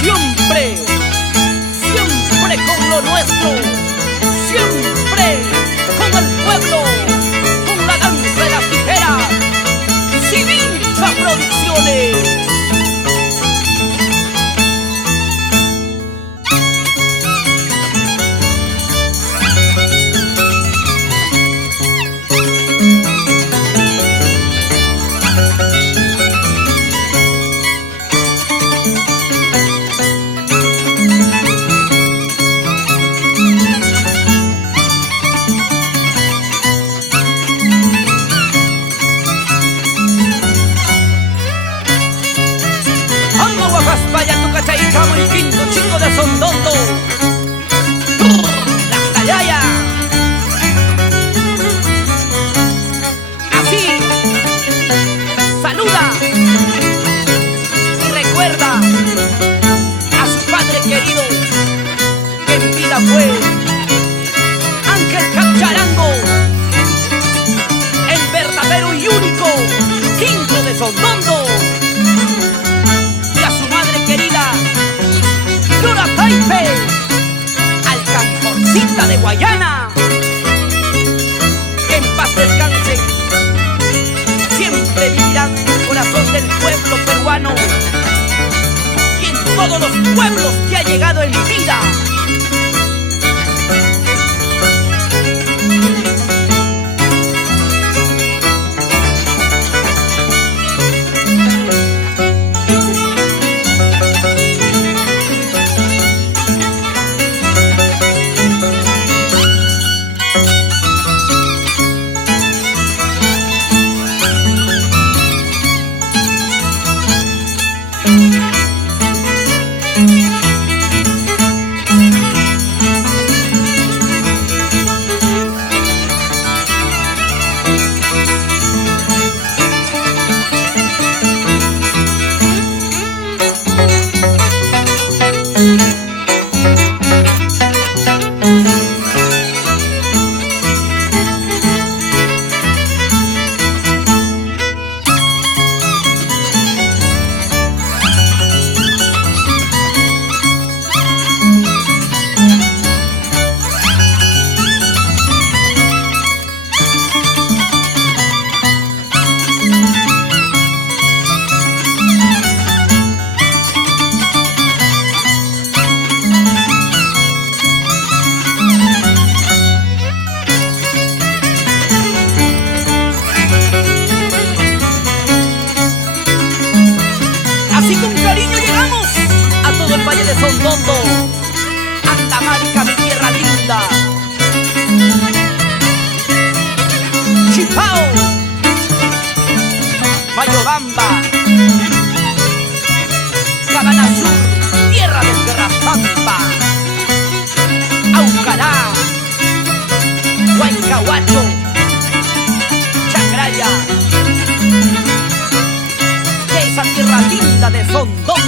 Siempre, siempre con lo nuestro, siempre con el pueblo, con la danza de las tijeras, Sivincha Producciones. Vaya tu cachaica, muy quinto chico de Sondondo, la callaya. Así, saluda y recuerda a su padre querido, que en vida fue Ángel Cacharango, el verdadero y único quinto de Sondondo. Flora Taipe, Alcanforcita de Guayana, que en paz descansen, siempre vivirán en el corazón del pueblo peruano y en todos los pueblos que ha llegado en vida. Así con cariño llegamos a todo el valle de Sondondo, Andamarca, mi tierra linda, Chipao, Bayobamba, Cabana Sur, tierra del Guerrapampa, Aucará, Huaycahuacho, Chacraya, esa tierra linda de Sondondo.